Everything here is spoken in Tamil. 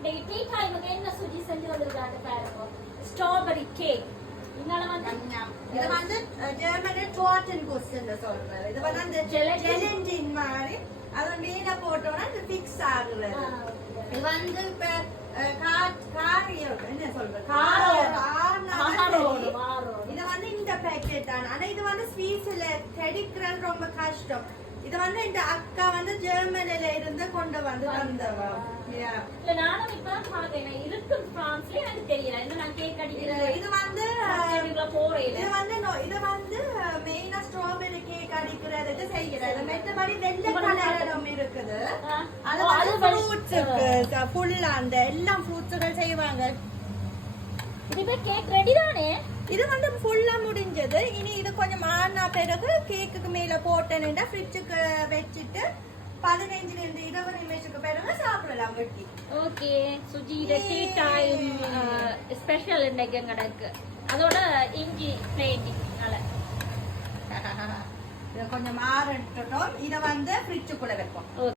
இன்னைக்கு டீ டைமுக்கு என்ன சுஜி செஞ்சு வந்திருக்காங்க பாருங்க. Strawberry cake. இது வந்து ஜெர்மனி டார்டன் கோஸ்ட்னு சொல்றது. இது வந்து ஜெலண்டின் மாதிரி அது மீனை போட்டோம்னா இது ஃபிக்ஸ் ஆகுறது. இது வந்து இப்ப என்ன சொல்றது இது வந்து இந்த பேக்கெட் தான். ஆனா இது வந்து ஸ்வீட்ஸ்ல கிடைக்கிறது ரொம்ப கஷ்டம். இது வந்து இந்த அக்கா வந்து ஜெர்மனில இருந்து கொண்டு வந்து தந்தவ. இல்ல நானும் இப்ப பாத்தேன் இருக்கு பிரான்ஸ்ல எனக்கு தெரியல. இன்னும் நான் கேக் அடிக்கிறது இது வந்து இது வந்து மெயினா ஸ்ட்ராபெரி கேக் அடிக்கிறது செய்யறது. மற்றபடி வெள்ளை கலரும் இருக்குது. அது வந்து ஃப்ரூட்ஸ் ஃபுல்லா அந்த எல்லா ஃப்ரூட்ஸ்கள் செய்வாங்க. இது கேக் ரெடி தானே? இது வந்து ஃபுல்லா முடிஞ்சது. இனி இது கொஞ்சம் ஆனா பிறகு கேக்குக்கு மேல போட்டேன்னா ஃப்ரிட்ஜுக்கு வச்சுட்டு 15 இருந்து 20 நிமிஷத்துக்கு பிறகு சாப்பிடலாம் வெட்டி. Okay Suji tea time special இன்னைக்கு எங்களுக்கு. அதோட இஞ்சி பிளேட்டிங்னால கொஞ்சம் மாறட்டும். இதை வந்து ஃப்ரிட்ஜுக்குள்ள வைப்போம்.